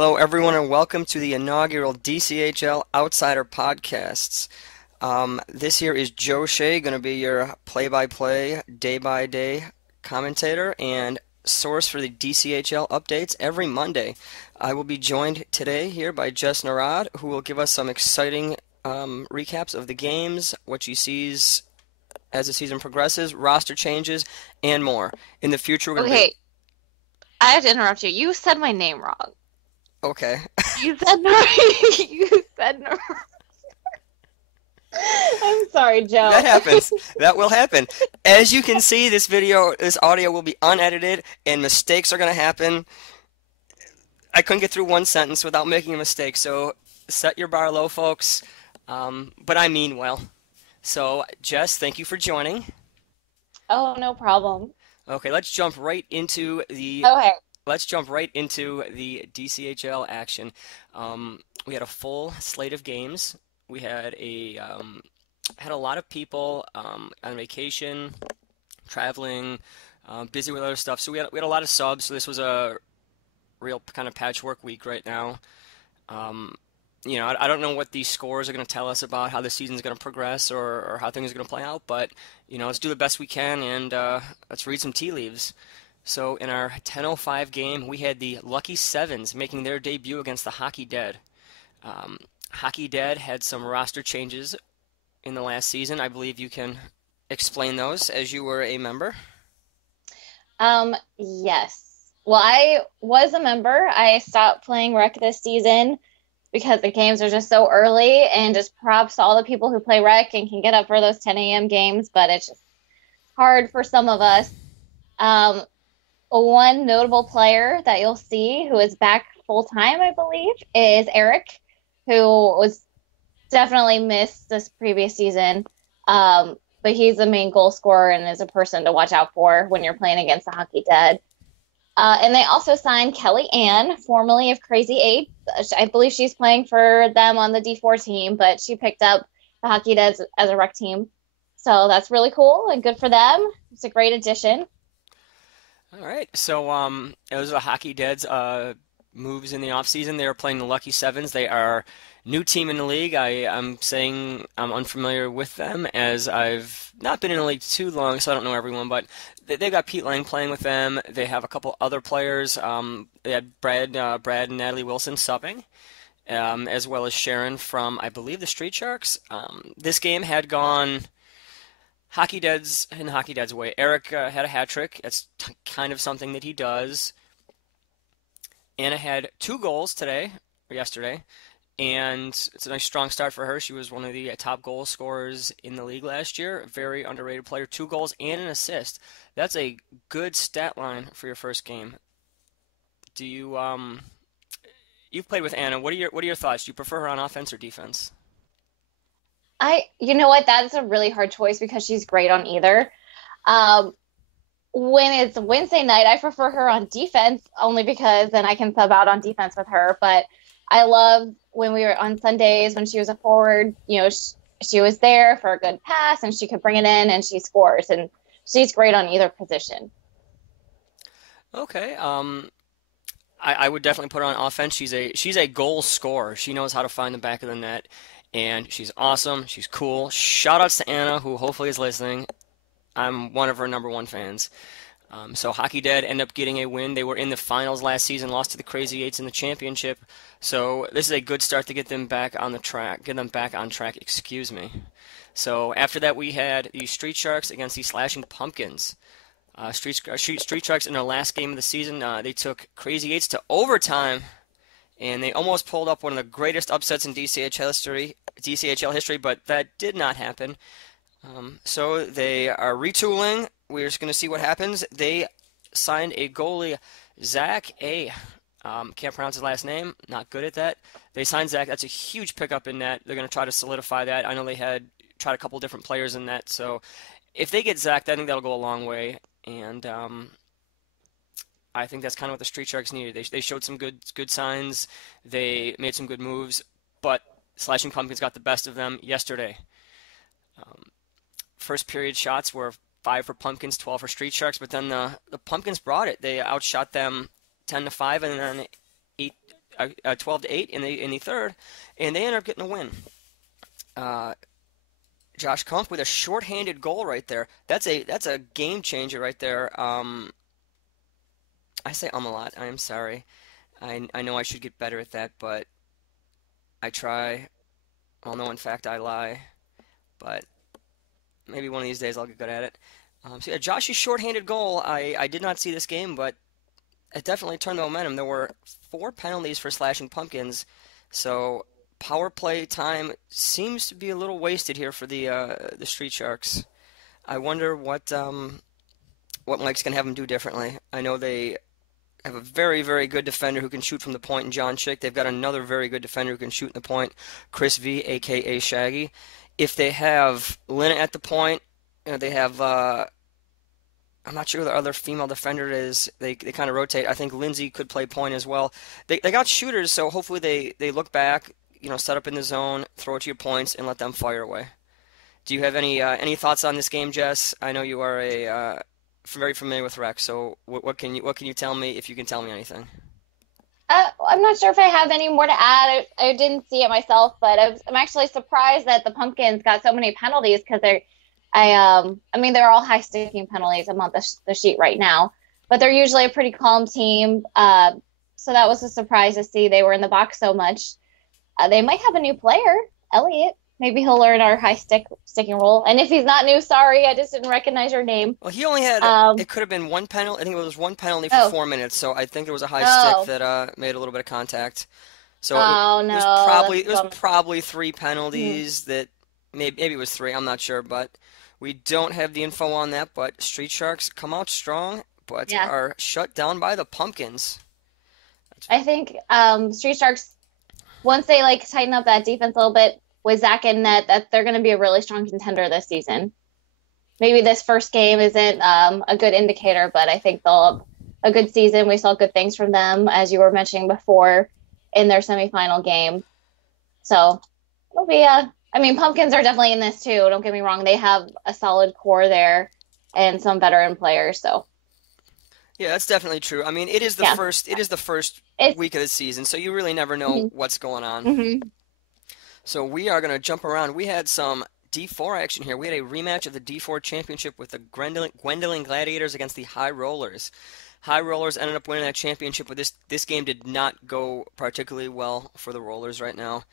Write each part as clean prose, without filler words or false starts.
Hello, everyone, and welcome to the inaugural DCHL Outsider Podcasts. This here is Joe Shea, going to be your play-by-play, day-by-day commentator and source for the DCHL updates every Monday. I will be joined today here by Jessica Narod, who will give us some exciting recaps of the games, what she sees as the season progresses, roster changes, and more. In the future, we're going to be... Okay, I have to interrupt you. You said my name wrong. Okay. You said you said I'm sorry, Joe. That happens. That will happen. As you can see, this audio will be unedited, and mistakes are going to happen. I couldn't get through one sentence without making a mistake, so set your bar low, folks. But I mean well. So, Jess, thank you for joining. Oh, no problem. Okay, let's jump right into the Okay. DCHL action. We had a full slate of games. We had a lot of people on vacation, traveling, busy with other stuff. So we had a lot of subs. So this was a real kind of patchwork week right now. I don't know what these scores are going to tell us about how the season's going to progress or how things are going to play out. But let's do the best we can and let's read some tea leaves. So in our 10:05 game, we had the Lucky Sevens making their debut against the Hockey Dead. Hockey Dead had some roster changes in the last season. I believe you can explain those as you were a member. Yes. Well, I was a member. I stopped playing rec this season because the games are just so early, and just props to all the people who play rec and can get up for those 10 a.m. games, but it's just hard for some of us. One notable player that you'll see who is back full-time, I believe, is Eric, who was definitely missed this previous season. But he's the main goal scorer and is a person to watch out for when you're playing against the Hockey Dead. And they also signed Kelly Ann, formerly of Crazy Eight. I believe she's playing for them on the D4 team, but she picked up the Hockey Dead as a rec team. So that's really cool and good for them. It's a great addition. All right, so those are the Hockey Dead's moves in the offseason. They are playing the Lucky Sevens. They are a new team in the league. I'm saying I'm unfamiliar with them as I've not been in the league too long, so I don't know everyone, but they've got Pete Lang playing with them. They have a couple other players. They had Brad and Natalie Wilson subbing, as well as Sharon from, I believe, the Street Sharks. This game had gone Hockey Dead's in Hockey Dead's way. Eric had a hat trick. That's kind of something that he does. Anna had 2 goals yesterday, and it's a nice strong start for her. She was one of the top goal scorers in the league last year. Very underrated player. 2 goals and an assist. That's a good stat line for your first game. Do you you've played with Anna? What are your thoughts? Do you prefer her on offense or defense? You know what? That's a really hard choice because she's great on either. When it's Wednesday night, I prefer her on defense only because then I can sub out on defense with her. But I love when we were on Sundays when she was a forward, she was there for a good pass and she could bring it in and she scores. And she's great on either position. Okay. I would definitely put her on offense. She's a goal scorer. She knows how to find the back of the net. And she's awesome. She's cool. Shout outs to Anna, who hopefully is listening. I'm one of her #1 fans. So Hockey Dead end up getting a win. They were in the finals last season, lost to the Crazy Eights in the championship. So this is a good start to get them back on the track. Get them back on track. Excuse me. So after that, we had the Street Sharks against the Slashing Pumpkins. Street Sharks in their last game of the season, they took Crazy Eights to overtime. And they almost pulled up one of the greatest upsets in DCHL history, but that did not happen. So they are retooling. We're just going to see what happens. They signed a goalie, Zach A. Can't pronounce his last name. Not good at that. They signed Zach. That's a huge pickup in that. They're going to try to solidify that. I know they had tried a couple different players in that. So if they get Zach, I think that'll go a long way. And I think that's kind of what the Street Sharks needed. They showed some good signs. They made some good moves, but Slashing Pumpkins got the best of them yesterday. First period shots were 5 for Pumpkins, 12 for Street Sharks, but then the Pumpkins brought it. They outshot them 10-5, and then 12-8 in the third, and they ended up getting a win. Josh Kunk with a shorthanded goal right there. That's a game changer right there. I say a lot. I am sorry. I know I should get better at that, but I try. Well, no, in fact, I lie. But maybe one of these days I'll get good at it. So yeah, Josh's shorthanded goal. I did not see this game, but it definitely turned the momentum. There were 4 penalties for Slashing Pumpkins, so power play time seems to be a little wasted here for the Street Sharks. I wonder what Mike's gonna have them do differently. I know they have a very, very good defender who can shoot from the point in John Chick. They've got another very good defender who can shoot in the point, Chris V, a.k.a. Shaggy. If they have Lynn at the point, they have, I'm not sure who the other female defender is. They kind of rotate. I think Lindsay could play point as well. They got shooters, so hopefully they look back, set up in the zone, throw it to your points, and let them fire away. Do you have any thoughts on this game, Jess? I know you are very familiar with rec, so what can you tell me, if you can tell me anything? I'm not sure if I have any more to add. I didn't see it myself, but I'm actually surprised that the Pumpkins got so many penalties because they're all high sticking penalties. I'm on the sheet right now, but they're usually a pretty calm team. So that was a surprise to see they were in the box so much. They might have a new player, Elliot. Maybe he'll learn our high sticking role. And if he's not new, sorry, I just didn't recognize your name. Well, he only had, it could have been one penalty. I think it was one penalty for 4 minutes. So I think there was a high stick that made a little bit of contact. So it was probably 3 penalties that maybe it was 3. I'm not sure, but we don't have the info on that. But Street Sharks come out strong, but are shut down by the Pumpkins. I think Street Sharks, once they tighten up that defense a little bit with Zach and net, that they're going to be a really strong contender this season. Maybe this first game isn't a good indicator, but I think they'll have a good season. We saw good things from them, as you were mentioning before, in their semifinal game. So it'll be Pumpkins are definitely in this too. Don't get me wrong; they have a solid core there and some veteran players. So yeah, that's definitely true. I mean, it is the first. It is the first week of the season, so you really never know what's going on. Mm-hmm. So we are going to jump around. We had some D4 action here. We had a rematch of the D4 championship with the Gwendolyn Gladiators against the High Rollers. High Rollers ended up winning that championship, but this game did not go particularly well for the Rollers right now.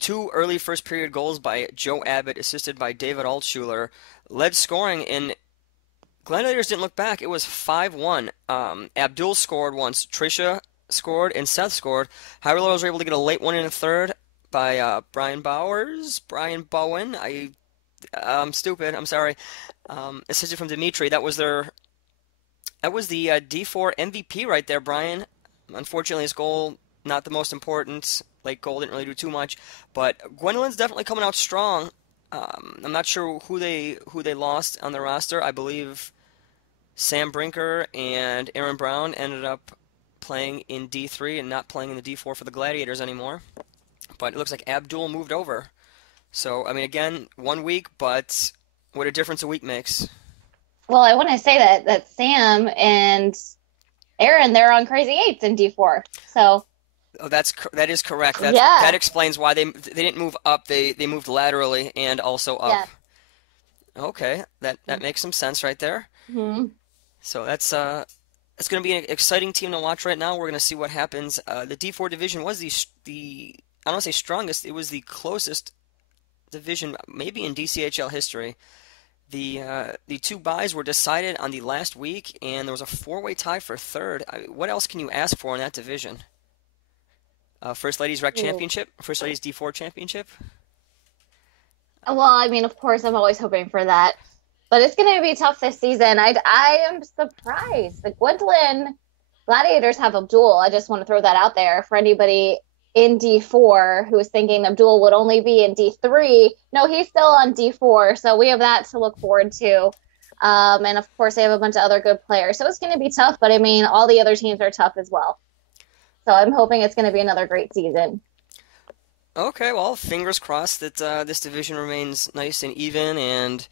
2 early first period goals by Joe Abbott, assisted by David Altshuler, led scoring, and Gladiators didn't look back. It was 5-1. Abdul scored once, Trisha scored, and Seth scored. High Rollers were able to get a late one in the third by Brian Bowen. I'm stupid. I'm sorry. Assisted from Dimitri. That was the D4 MVP right there, Brian. Unfortunately, his goal not the most important. Late goal didn't really do too much, but Gwendolyn's definitely coming out strong. I'm not sure who they lost on the roster. I believe Sam Brinker and Aaron Brown ended up playing in D3 and not playing in the D4 for the Gladiators anymore. But it looks like Abdul moved over. So, I mean, again, 1 week, but what a difference a week makes. Well, I want to say that Sam and Aaron, they're on Crazy Eights in D4. So. Oh, that is correct. That explains why they didn't move up. They moved laterally and also up. Yeah. Okay, that makes some sense right there. Mm-hmm. So it's going to be an exciting team to watch right now. We're going to see what happens. The D4 division was the I don't want to say strongest. It was the closest division maybe in DCHL history. The 2 byes were decided on the last week, and there was a 4-way tie for third. What else can you ask for in that division? First Ladies Rec Championship, First Ladies D4 Championship. Well, I mean, of course, I'm always hoping for that, but it's going to be tough this season. I am surprised. The Gwendolyn Gladiators have Abdul. I just want to throw that out there for anybody in D4 who is thinking Abdul would only be in D3. No, he's still on D4, so we have that to look forward to. And of course, they have a bunch of other good players, so it's going to be tough. But I mean, all the other teams are tough as well. So I'm hoping it's going to be another great season. Okay, well, fingers crossed that this division remains nice and even. And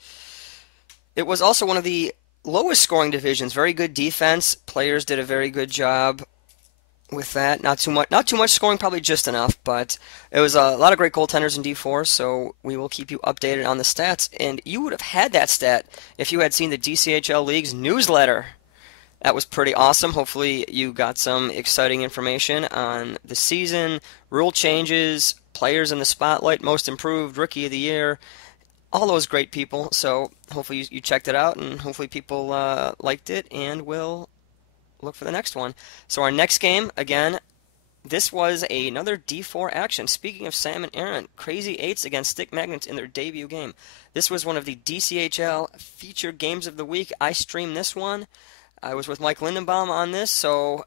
it was also one of the lowest scoring divisions. Very good defense. Players did a very good job with that. Not too much scoring, probably just enough, but it was a lot of great goaltenders in D4, so we will keep you updated on the stats. And you would have had that stat if you had seen the DCHL League's newsletter. That was pretty awesome. Hopefully you got some exciting information on the season, rule changes, players in the spotlight, most improved, rookie of the year, all those great people. So hopefully you checked it out, and hopefully people liked it and will look for the next one. So our next game, again, this was another D4 action. Speaking of Sam and Aaron, Crazy Eights against Stick Magnets in their debut game. This was one of the DCHL featured games of the week. I streamed this one. I was with Mike Lindenbaum on this, so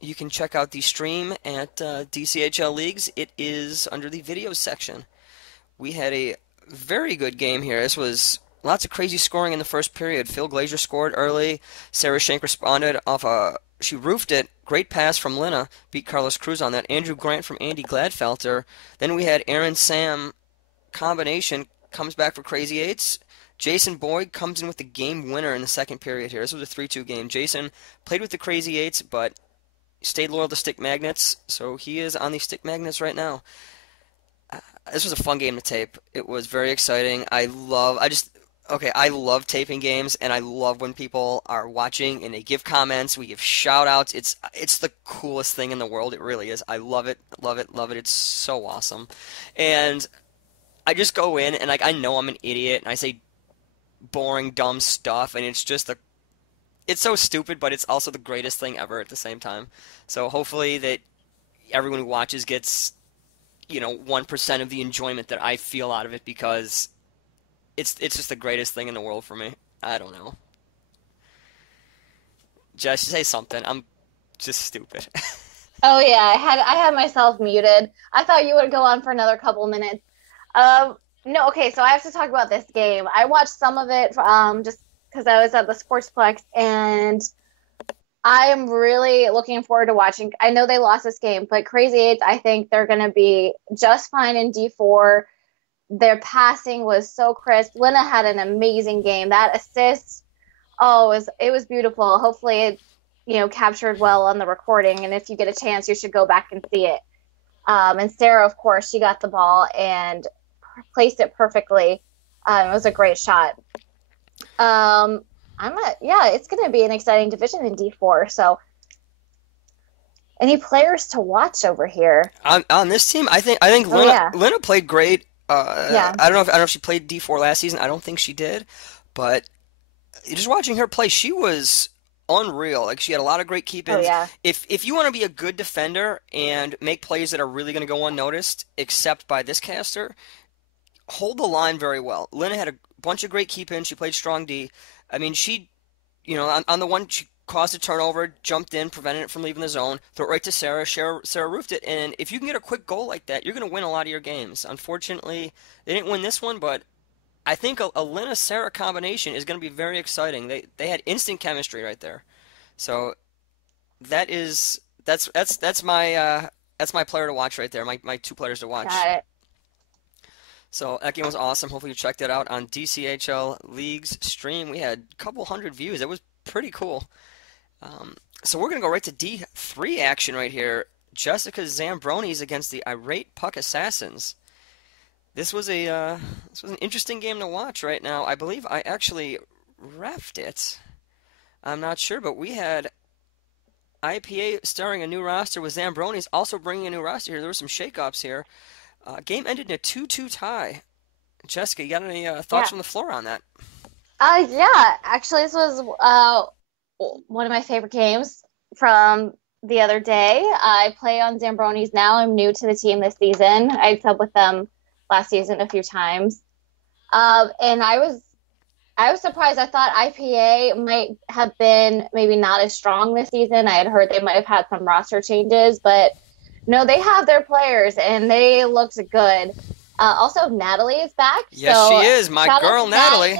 you can check out the stream at DCHL Leagues. It is under the videos section. We had a very good game here. This was lots of crazy scoring in the first period. Phil Glazier scored early. Sarah Shank responded she roofed it. Great pass from Lina. Beat Carlos Cruz on that. Andrew Grant from Andy Gladfelter. Then we had Aaron Sam combination. Comes back for Crazy Eights. Jason Boyd comes in with the game winner in the second period here. This was a 3-2 game. Jason played with the Crazy Eights, but stayed loyal to Stick Magnets, so he is on the Stick Magnets right now. This was a fun game to tape. It was very exciting. I love taping games, and I love when people are watching and they give comments. We give shout-outs. It's the coolest thing in the world. It really is. I love it, love it, love it. It's so awesome. And I just go in, and I know I'm an idiot, and I say boring, dumb stuff, and it's so stupid, but it's also the greatest thing ever at the same time. So hopefully that everyone who watches gets 1% of the enjoyment that I feel out of it, because it's just the greatest thing in the world for me. I don't know. Just say something. I'm just stupid. Oh yeah, I had myself muted. I thought you would go on for another couple minutes. No, okay, so I have to talk about this game. I watched some of it just because I was at the Sportsplex, and I am really looking forward to watching. I know they lost this game, but Crazy Eights, I think they're going to be just fine in D4. Their passing was so crisp. Lina had an amazing game. That assist, it was beautiful. Hopefully it's captured well on the recording, and if you get a chance, you should go back and see it. And Sarah, of course, she got the ball and placed it perfectly. It was a great shot. It's going to be an exciting division in D4. So, any players to watch over here on this team? I think Lina played great. I don't know if she played D4 last season. I don't think she did, but just watching her play, she was unreal. Like, she had a lot of great keep-ins. Oh, yeah. If you want to be a good defender and make plays that are really going to go unnoticed, except by this caster, hold the line very well. Lina had a bunch of great keep-ins. She played strong D. I mean, she, on the one, she caused a turnover, jumped in, prevented it from leaving the zone, threw it right to Sarah. Sarah roofed it, and if you can get a quick goal like that, you're going to win a lot of your games. Unfortunately, they didn't win this one, but I think a Lina-Sarah combination is going to be very exciting. They had instant chemistry right there. So that's my player to watch right there. My two players to watch. Got it. So that game was awesome. Hopefully you checked it out on DCHL League's stream. We had a couple hundred views. It was pretty cool. So we're going to go right to D3 action right here. Jessica Zambronis against the Irate Puck Assassins. This was an interesting game to watch right now. I believe I actually reffed it. I'm not sure, but we had IPA starting a new roster with Zambronis also bringing a new roster here. There were some shakeups here. Game ended in a 2-2 tie. Jessica, you got any thoughts from the floor on that? Actually, this was one of my favorite games from the other day. I play on Zambronis now. I'm new to the team this season. I subbed with them last season a few times. And I was surprised. I thought IPA might have been maybe not as strong this season. I had heard they might have had some roster changes, but no, they have their players, and they looked good. Also, Natalie is back. Yes, so she is. My girl, Natalie.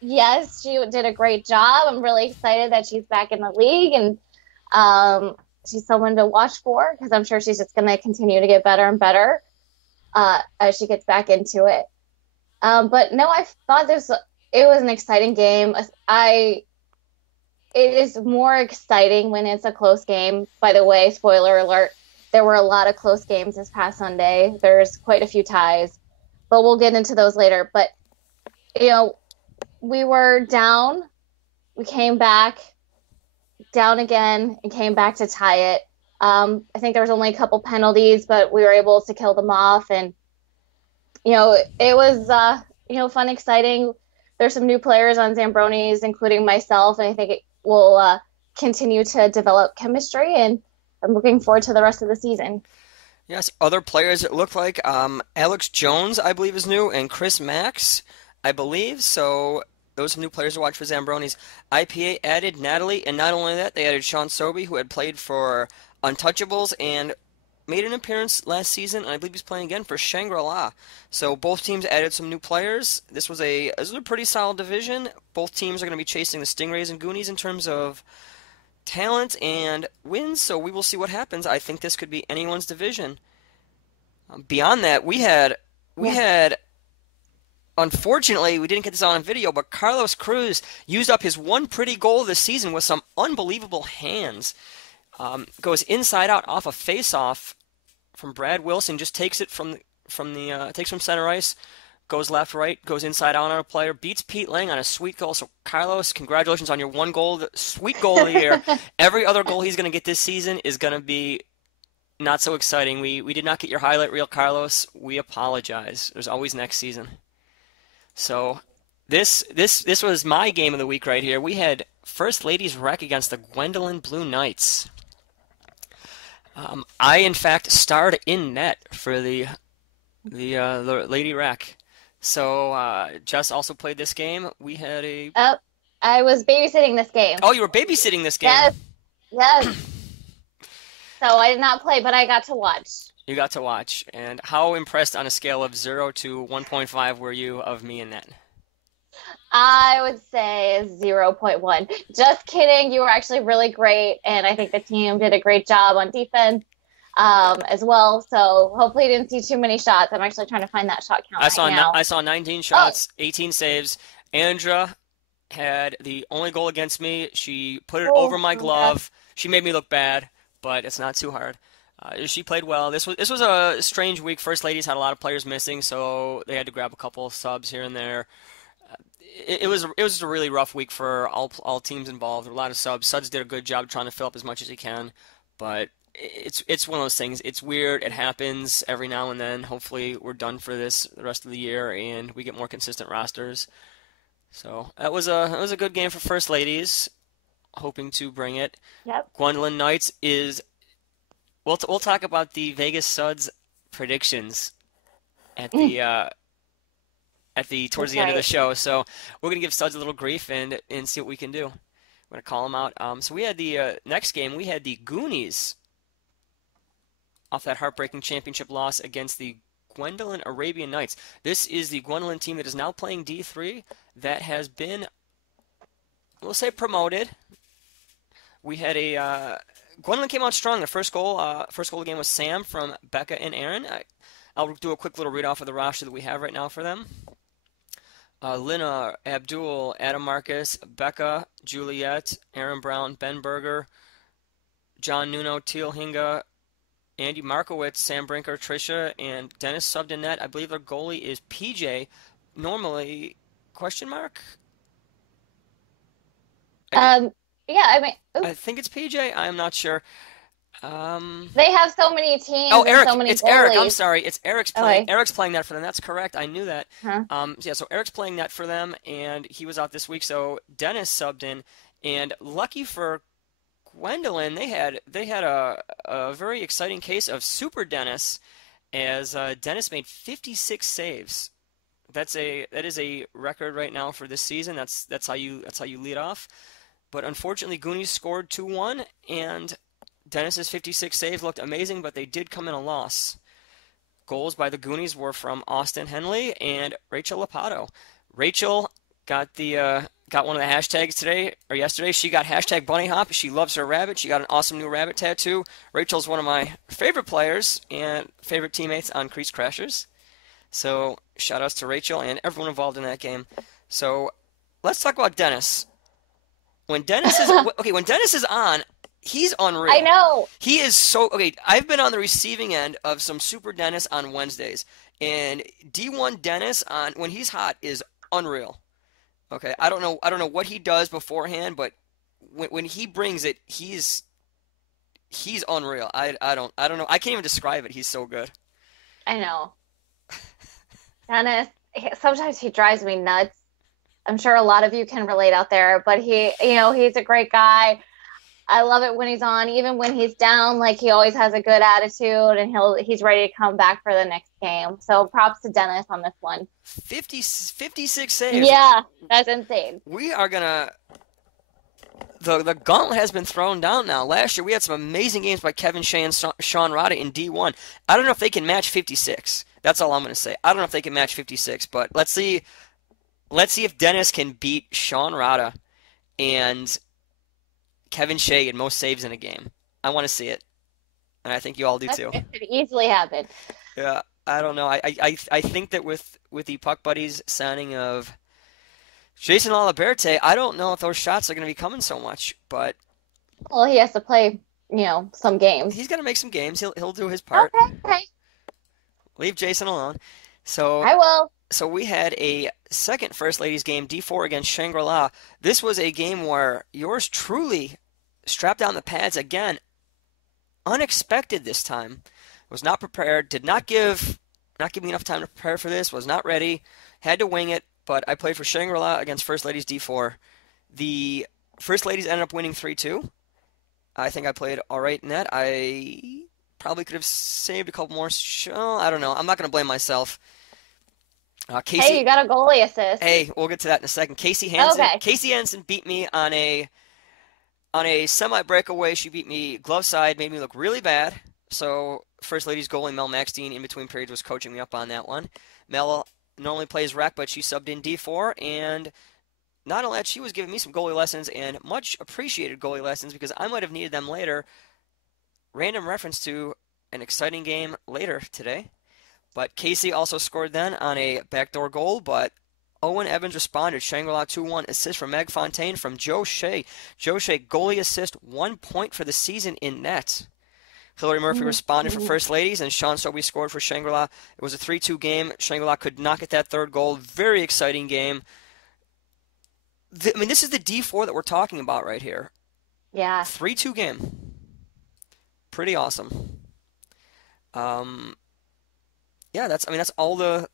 Yes, she did a great job. I'm really excited that she's back in the league, and she's someone to watch for, because I'm sure she's just going to continue to get better and better as she gets back into it. But no, I thought it was an exciting game. it is more exciting when it's a close game. By the way, spoiler alert, there were a lot of close games this past Sunday. There's quite a few ties, but we'll get into those later. But, we were down. We came back, down again, and came back to tie it. I think there was only a couple penalties, but we were able to kill them off. And, it was, fun, exciting. There's some new players on Zambroni's, including myself, and I think it will continue to develop chemistry, and I'm looking forward to the rest of the season. Yes, other players it looked like Alex Jones, I believe, is new, and Chris Max, I believe. So those are new players to watch for Zambroni's. IPA added Natalie, and not only that, they added Sean Sobey, who had played for Untouchables and made an appearance last season, and I believe he's playing again for Shangri-La. So both teams added some new players. This was a pretty solid division. Both teams are going to be chasing the Stingrays and Goonies in terms of talent and wins, so we will see what happens. I think this could be anyone's division. Beyond that, we had unfortunately, we didn't get this on video, but Carlos Cruz used up his one pretty goal this season with some unbelievable hands. Goes inside out off a face-off from Brad Wilson, just takes it from center ice, goes left right, goes inside out on a player, beats Pete Lang on a sweet goal. So Carlos, congratulations on your one goal, sweet goal of the year. Every other goal he's going to get this season is going to be not so exciting. We did not get your highlight reel, Carlos. We apologize. There's always next season. So this was my game of the week right here. We had First Ladies Rec against the Gwendolyn Blue Knights. I in fact starred in net for the Lady Rec. So Jess also played this game. We had a. Oh, I was babysitting this game. Oh, you were babysitting this game. Yes. So I did not play, but I got to watch. You got to watch. And how impressed on a scale of 0 to 1.5 were you of me in net? I would say 0.1. Just kidding. You were actually really great, and I think the team did a great job on defense as well. So hopefully you didn't see too many shots. I'm actually trying to find that shot count now. I saw 19 shots, 18 saves. Andra had the only goal against me. She put it over my glove. She made me look bad, but it's not too hard. She played well. This was a strange week. First Ladies had a lot of players missing, so they had to grab a couple subs here and there. It was a really rough week for all teams involved. A lot of subs. Suds did a good job trying to fill up as much as he can, but it's one of those things. It's weird. It happens every now and then. Hopefully we're done for this the rest of the year and we get more consistent rosters. So that was a good game for First Ladies. Hoping to bring it. Yep. Gwendolyn Knights is. We'll talk about the Vegas Suds predictions at the towards the end of the show. So we're gonna give Suds a little grief and see what we can do. We're gonna call them out. So we had the next game. We had the Goonies off that heartbreaking championship loss against the Gwendolyn Arabian Knights. This is the Gwendolyn team that is now playing D3 that has been, we'll say, promoted. We had a Gwendolyn came out strong. The first goal of the game was Sam from Becca and Aaron. I'll do a quick little read off of the roster that we have right now for them. Lina, Abdul, Adam Marcus, Becca, Juliet, Aaron Brown, Ben Berger, John Nuno, Teal Hinga, Andy Markowitz, Sam Brinker, Trisha, and Dennis subbed in net. I believe their goalie is PJ. Normally, question mark? Yeah, I mean, I think it's PJ. I'm not sure. They have so many teams. Oh, Eric. And so many it's goalies. Eric. I'm sorry. It's Eric's playing. Okay. Eric's playing that for them. That's correct. I knew that. Huh? So Eric's playing that for them, and he was out this week. So Dennis subbed in, and lucky for Gwendolyn, they had a very exciting case of Super Dennis, as Dennis made 56 saves. That is a record right now for this season. That's how you lead off. But unfortunately, Goonies scored 2-1, and Dennis's 56 saves looked amazing, but they did come in a loss. Goals by the Goonies were from Austin Henley and Rachel Lapato. Rachel got one of the hashtags today or yesterday. She got hashtag Bunny Hop. She loves her rabbit. She got an awesome new rabbit tattoo. Rachel's one of my favorite players and favorite teammates on Crease Crashers. So shout outs to Rachel and everyone involved in that game. So let's talk about Dennis. When Dennis is okay, when Dennis is on, he's I unreal. know. He is so okay. I've been on the receiving end of some Super Dennis on Wednesdays, and D1 Dennis on when he's hot is unreal. Okay, I don't know what he does beforehand, but when he brings it, he's unreal. I don't know. I can't even describe it. He's so good. I know. Dennis, sometimes he drives me nuts. I'm sure a lot of you can relate out there, but he's a great guy. I love it when he's on, even when he's down, like he always has a good attitude and he's ready to come back for the next game. So props to Dennis on this one. 56 saves. Yeah, that's insane. We are gonna the gauntlet has been thrown down now. Last year we had some amazing games by Kevin Shea and Sean Rada in D1. I don't know if they can match 56. That's all I'm gonna say. I don't know if they can match 56, but let's see if Dennis can beat Sean Rada and Kevin Shea in most saves in a game. I want to see it, and I think you all do too. It could easily happen. Yeah, I don't know. I think that with the Puck Buddies signing of Jason Aliberte, I don't know if those shots are going to be coming so much, but Well, he has to play, some games. he's going to make some games. He'll do his part. Okay. Leave Jason alone. So I will. So we had a second First Ladies game, D4 against Shangri-La. This was a game where yours truly strapped down the pads again. Unexpected this time. Was not prepared. Did not give me enough time to prepare for this. Was not ready. Had to wing it. But I played for Shangri-La against First Ladies D4. The First Ladies ended up winning 3-2. I think I played all right in that. I probably could have saved a couple more. I don't know. I'm not going to blame myself. Casey, Hey, you got a goalie assist. Hey, we'll get to that in a second. Casey Hansen. Okay. Casey Hansen beat me on a semi breakaway. She beat me glove side, made me look really bad. So First Ladies goalie Mel Maxstein in between periods was coaching me up on that one. Mel normally plays rec, but she subbed in D4, and not only that, she was giving me some goalie lessons and much appreciated goalie lessons because I might have needed them later. Random reference to an exciting game later today. But Casey also scored then on a backdoor goal, but Owen Evans responded. Shangri-La 2-1 assist from Meg Fontaine from Joe Shea. Joe Shea goalie assist, 1 point for the season in net. Hillary Murphy responded for First Ladies, and Sean Sobey scored for Shangri-La. It was a 3-2 game. Shangri-La could not get that third goal. Very exciting game. This is the D4 that we're talking about right here. Yeah. 3-2 game. Pretty awesome. Yeah, that's all the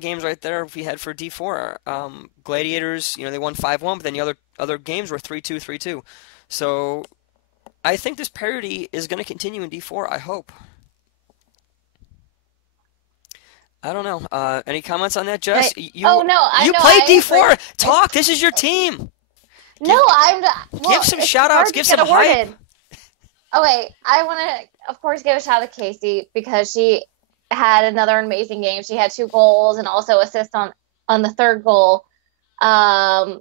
games right there we had for D4. Gladiators, they won 5-1, but then the other games were 3-2, 3-2. So I think this parity is going to continue in D4. I hope. I don't know. Any comments on that, Jess? No, you played D4. Talk. This is your team. Give some shout outs. Give some hype. Okay, I want to, of course, give a shout out to Casey because she had another amazing game. She had 2 goals and also assist on the third goal. And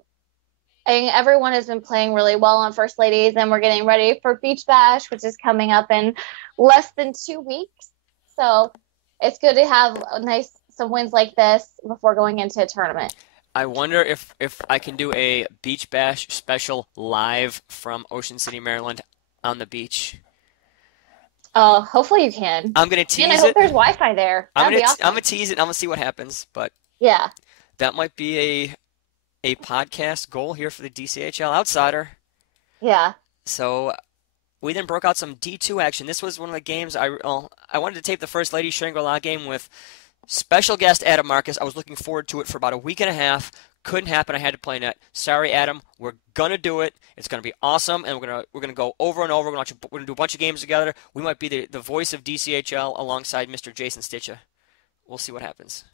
everyone has been playing really well on First Ladies, and we're getting ready for Beach Bash, which is coming up in less than 2 weeks. So it's good to have some wins like this before going into a tournament. I wonder if I can do a Beach Bash special live from Ocean City, Maryland on the beach. Hopefully you can. I'm going to tease it. And I hope there's Wi-Fi there. That'd be awesome. I'm going to tease it. I'm going to see what happens. But yeah, that might be a podcast goal here for the DCHL Outsider. Yeah. So we then broke out some D2 action. This was one of the games I wanted to tape the First Lady Shangri-La game with special guest Adam Marcus. I was looking forward to it for about a week and a half. Couldn't happen. I had to play net. Sorry, Adam. We're gonna do it. It's gonna be awesome, and we're gonna go over and over. We're gonna do a bunch of games together. We might be the voice of DCHL alongside Mr. Jason Stitcher. We'll see what happens.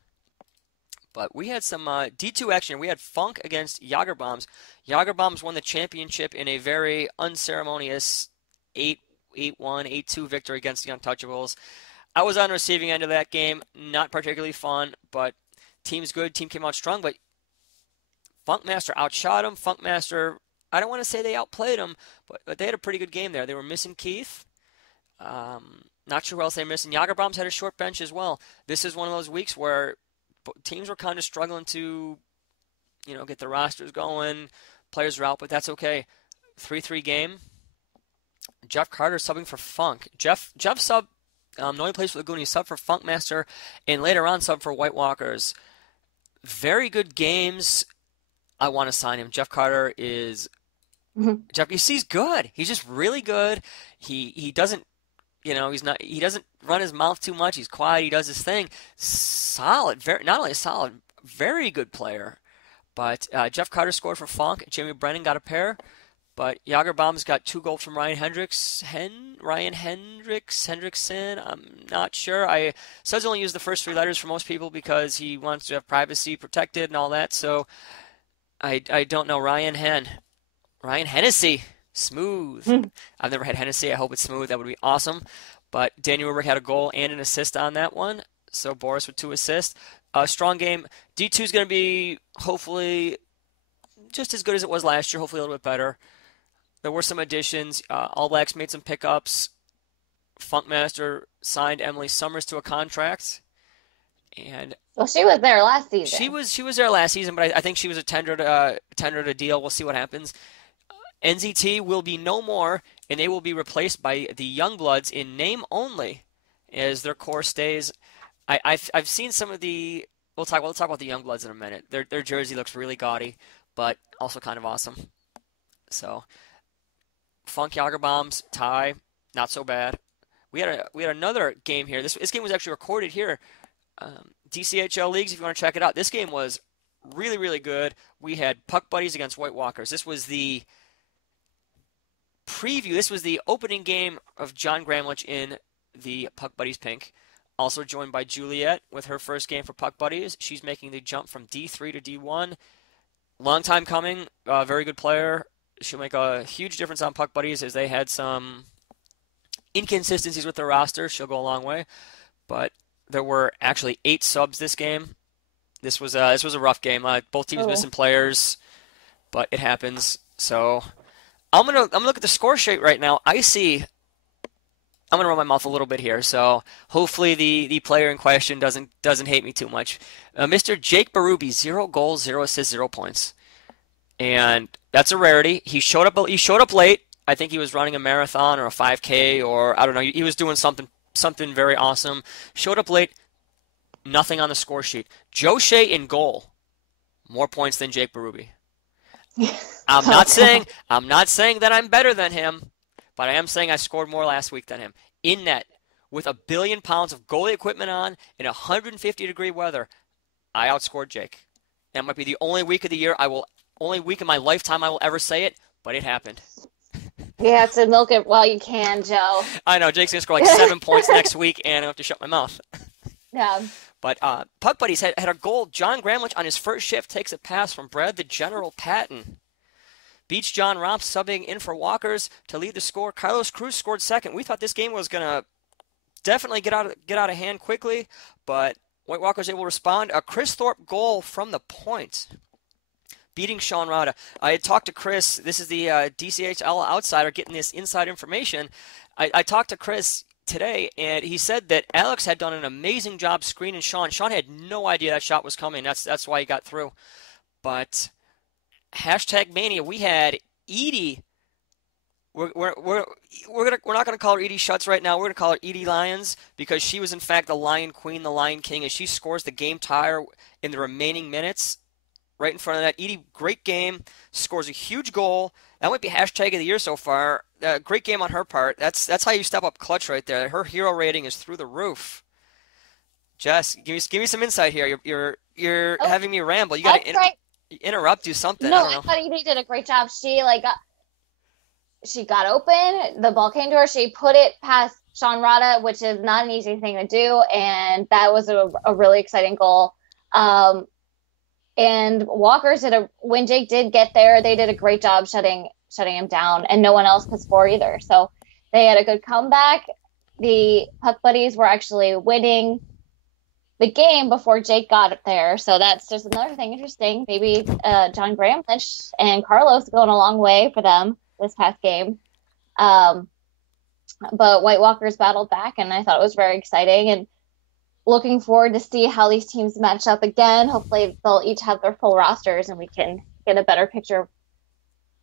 But we had some D2 action. We had Funk against Jager Bombs. Jager Bombs won the championship in a very unceremonious 8-1, 8-2 victory against the Untouchables. I was on the receiving end of that game. Not particularly fun, but team's good. Team came out strong, but Funkmaster outshot him. Funkmaster, I don't want to say they outplayed him, but they had a pretty good game there. They were missing Keith. Not sure who else they were missing. Jager Bombs had a short bench as well. This is one of those weeks where teams were kind of struggling to, get the rosters going, players are out, but that's okay. 3-3 game. Jeff Carter subbing for Funk. Jeff sub, knowing he plays for the Goonies, sub for Funkmaster, and later on sub for White Walkers. Very good games. I want to sign him. Jeff Carter is he's good. He's just really good. He doesn't, he doesn't run his mouth too much. He's quiet. He does his thing. Solid. Not only solid, very good player. But Jeff Carter scored for Funk. Jamie Brennan got a pair. But Jagerbaum's got 2 goals from Ryan Hendrickson. I'm not sure. Says only use the first 3 letters for most people because he wants to have privacy protected and all that. So I don't know. Ryan Hennessy. Smooth. I've never had Hennessy. I hope it's smooth. That would be awesome. But Daniel Rubrick had a goal and an assist on that one. So Boris with 2 assists. Strong game. D2 is going to be hopefully just as good as it was last year. Hopefully a little bit better. There were some additions. All Blacks made some pickups. Funkmaster signed Emily Summers to a contract. And well, she was there last season. She was there last season, but I think she was tendered a deal. We'll see what happens. NZT will be no more, and they will be replaced by the Youngbloods in name only, as their core stays. I've seen some of the. We'll talk about the Youngbloods in a minute. Their jersey looks really gaudy, but also kind of awesome. So, Funk Jagerbombs tie, not so bad. We had another game here. This game was actually recorded here. DCHL Leagues, if you want to check it out. This game was really, really good. We had Puck Buddies against White Walkers. This was the preview. This was the opening game of John Gramlich in the Puck Buddies pink. Also joined by Juliet with her first game for Puck Buddies. She's making the jump from D3 to D1. Long time coming. Very good player. She'll make a huge difference on Puck Buddies as they had some inconsistencies with their roster. She'll go a long way. But there were actually 8 subs this game. This was a rough game. Both teams missing players, but it happens. So I'm gonna look at the score sheet right now. I'm gonna run my mouth a little bit here. So hopefully the player in question doesn't hate me too much. Mr. Jake Berube, 0 goals, 0 assists, 0 points, and that's a rarity. He showed up late. I think he was running a marathon or a 5K or I don't know. He was doing something very awesome. Showed up late. Nothing on the score sheet. Joe Shea in goal. More points than Jake Berube. I'm not saying that I'm better than him, but I am saying I scored more last week than him. In net, with 1 billion pounds of goalie equipment on in 150-degree weather, I outscored Jake. And it might be the only week of the year only week in my lifetime I will ever say it, but it happened. You have to milk it while you can, Joe. I know, Jake's going to score like 7 points next week, and I have to shut my mouth. Yeah. But Puck Buddies had a goal. John Gramlich on his first shift takes a pass from Brad the General Patton. Beats John Romp subbing in for Walkers to lead the score. Carlos Cruz scored second. We thought this game was going to definitely get out of hand quickly, but White Walkers able to respond. A Chris Thorpe goal from the point, beating Sean Rada. I had talked to Chris. This is the DCHL Outsider getting this inside information. I talked to Chris today, and he said that Alex had done an amazing job screening Sean. Sean had no idea that shot was coming. That's why he got through. But #Mania, we had Edie. We're not gonna call her Edie Shuts right now. We're gonna call her Edie Lyons because she was in fact the Lion Queen, the Lion King, and she scores the game tire in the remaining minutes. Right in front of that, Edie, great game, scores a huge goal. That might be hashtag of the year so far. Great game on her part. That's how you step up clutch right there. Her hero rating is through the roof. Jess, give me some insight here. You're having me ramble. You got to interrupt, do something. No, I don't know. I thought Edie did a great job. She got open. The ball came to her. She put it past Sean Rada, which is not an easy thing to do, and that was a really exciting goal. And Walkers when Jake did get there, they did a great job shutting him down, and no one else could score either. So they had a good comeback. The Puck Buddies were actually winning the game before Jake got up there. So that's just another thing interesting. Maybe John Gramlich and Carlos going a long way for them this past game. But White Walkers battled back, and I thought it was very exciting. And looking forward to see how these teams match up again. Hopefully they'll each have their full rosters and we can get a better picture of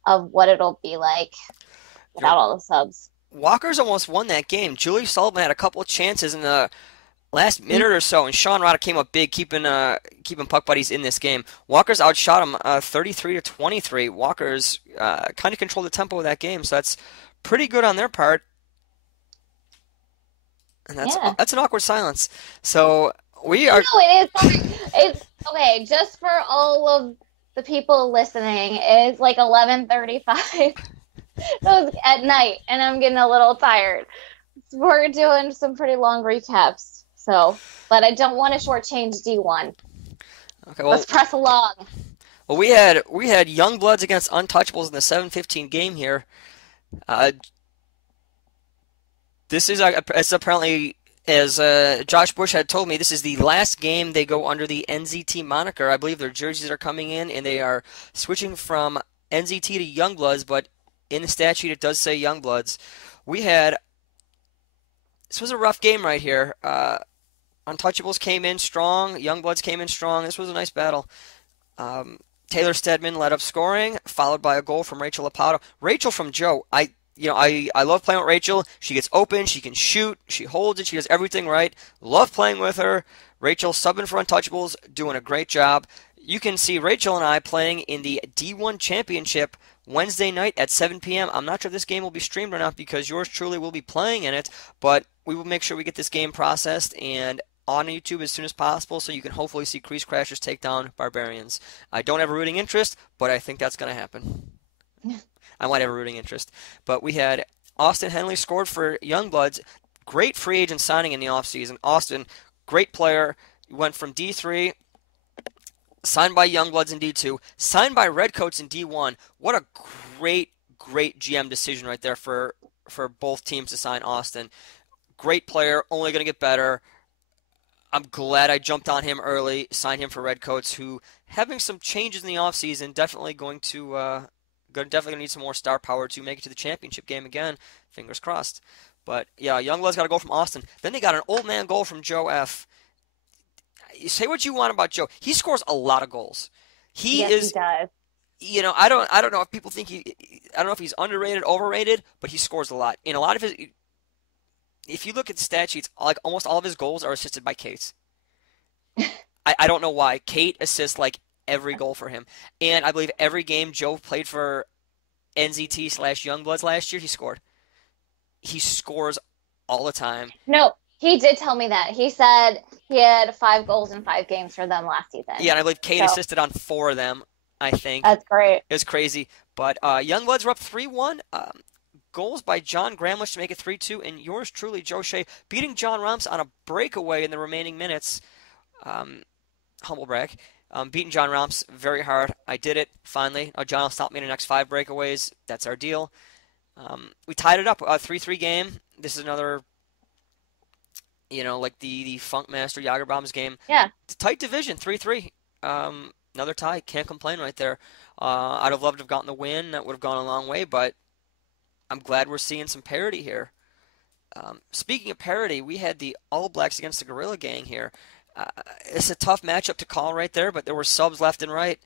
of what it'll be like You know, without all the subs. Walker's almost won that game. Julie Sullivan had a couple of chances in the last minute or so, and Sean Rada came up big, keeping puck buddies in this game. Walker's outshot him 33 to 23. Walker's kind of controlled the tempo of that game, so that's pretty good on their part. And Yeah. that's an awkward silence. So we are. No, it is. It's okay. Just for all of the people listening, it's like 11:35. So it's at night, and I'm getting a little tired. We're doing some pretty long recaps, so but I don't want to shortchange D1. Okay, Let's press along. well, we had Young Bloods against Untouchables in the 7:15 game here. Uh, this is it's apparently, as Josh Bush had told me, this is the last game they go under the NZT moniker. I believe their jerseys are coming in, and they are switching from NZT to Young Bloods, but in the stat sheet it does say Young Bloods. This was a rough game right here. Untouchables came in strong. Youngbloods came in strong. This was a nice battle. Taylor Stedman led up scoring, followed by a goal from Rachel Lapato. Rachel from Joe. I love playing with Rachel. She gets open. She can shoot. She holds it. She does everything right. Love playing with her. Rachel subbing for Untouchables, doing a great job. You can see Rachel and I playing in the D1 Championship Wednesday night at 7 p.m. I'm not sure if this game will be streamed or not because yours truly will be playing in it, but we will make sure we get this game processed and on YouTube as soon as possible so you can hopefully see Crease Crashers take down Barbarians. I don't have a rooting interest, but I think that's going to happen. I might have a rooting interest. But we had Austin Henley scored for Youngbloods. Great free agent signing in the offseason. Austin, great player. Went from D3, signed by Youngbloods in D2, signed by Redcoats in D1. What a great GM decision right there for both teams to sign Austin. Great player, only going to get better. I'm glad I jumped on him early, signed him for Redcoats, who having some changes in the offseason, definitely going to need some more star power to make it to the championship game again. Fingers crossed. But yeah, Youngblood's got a goal from Austin. Then they got an old man goal from Joe F. You say what you want about Joe. He scores a lot of goals. He does. I don't know if people think I don't know if he's underrated, overrated, but he scores a lot. And a lot of his, if you look at the stat sheets, like almost all of his goals are assisted by Kate. I don't know why. Kate assists like every goal for him. And I believe every game Joe played for NZT/Youngbloods last year, he scored. He scores all the time. No, he did tell me that. He said he had 5 goals in 5 games for them last season. Yeah, and I believe Kate assisted on 4 of them, I think. That's great. It was crazy. But Youngbloods were up 3-1. Goals by John Gramlich to make it 3-2, and yours truly, Joe Shea, beating John Rumps on a breakaway in the remaining minutes. Humble brag. Beating John Rumps very hard. I did it, finally. John will stop me in the next 5 breakaways. That's our deal. We tied it up, a 3-3 game. This is another, like the Funkmaster Jager Bombs game. Yeah. It's a tight division, 3-3. Another tie. Can't complain right there. I'd have loved to have gotten the win. That would have gone a long way, but I'm glad we're seeing some parity here. Speaking of parity, we had the All Blacks against the Gorilla Gang here. It's a tough matchup to call right there, but there were subs left and right.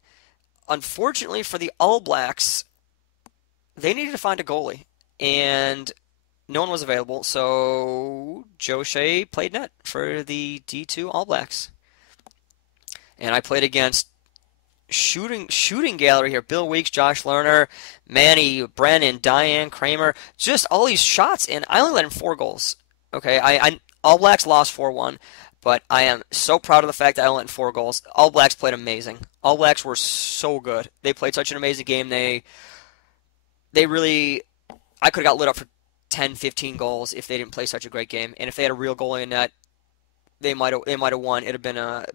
Unfortunately for the All Blacks, they needed to find a goalie, and no one was available, so Joe Shea played net for the D2 All Blacks. And I played against shooting gallery here. Bill Weeks, Josh Lerner, Manny, Brennan, Diane, Kramer, just all these shots, and I only let in 4 goals. Okay, I All Blacks lost 4-1, but I am so proud of the fact that I only let in 4 goals. All Blacks played amazing. All Blacks were so good. They played such an amazing game. They really, I could have got lit up for 10, 15 goals if they didn't play such a great game. And if they had a real goalie in net, they might have won. It'd have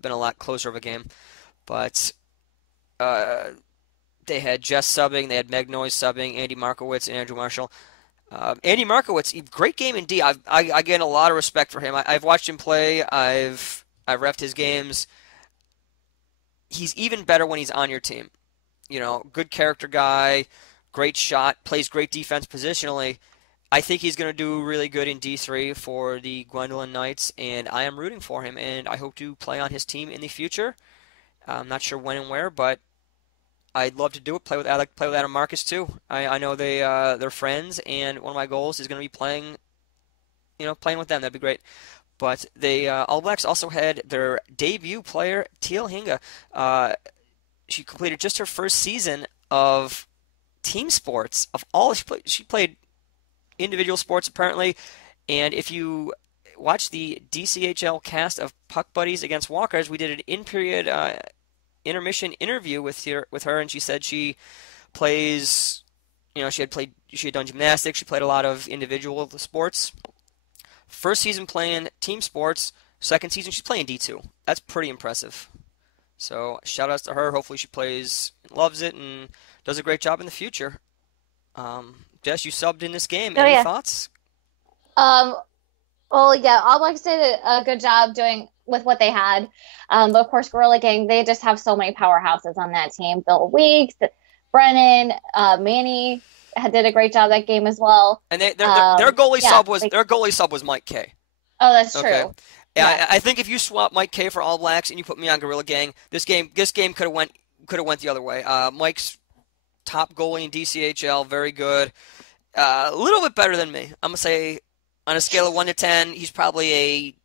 been a lot closer of a game. But they had Jess subbing, they had Meg Noyes subbing, Andy Markowitz, and Andrew Marshall. Andy Markowitz, great game in D. I gain a lot of respect for him. I've watched him play. I've reffed his games. He's even better when he's on your team. Good character guy, great shot, plays great defense positionally. I think he's going to do really good in D3 for the Gwendolyn Knights, and I am rooting for him, and I hope to play on his team in the future. I'm not sure when and where, but I'd love to do it. I like to play with Adam Marcus too. I know they're friends, and one of my goals is going to be playing with them. That'd be great. But they All Blacks also had their debut player, Teal Hinga. She completed just her first season of team sports. She played individual sports apparently, and if you watch the DCHL cast of Puck Buddies against Walkers, we did an in-period intermission interview with her, and she said she plays. She had done gymnastics. She played a lot of individual sports. First season playing team sports. Second season she's playing D2. That's pretty impressive. So shout outs to her. Hopefully she loves it, and does a great job in the future. Jess, you subbed in this game. Any thoughts? Well, yeah, All Blacks did a good job doing with what they had. But of course, Gorilla Gang, they just have so many powerhouses on that team. Bill Weeks, Brennan, Manny did a great job that game as well. And their goalie sub was Mike K. Oh, that's true. Okay. Yeah, I think if you swap Mike K for All Blacks and you put me on Gorilla Gang, this game could have went the other way. Mike's top goalie in DCHL, very good. A little bit better than me. I'm gonna say on a scale of 1 to 10, he's probably a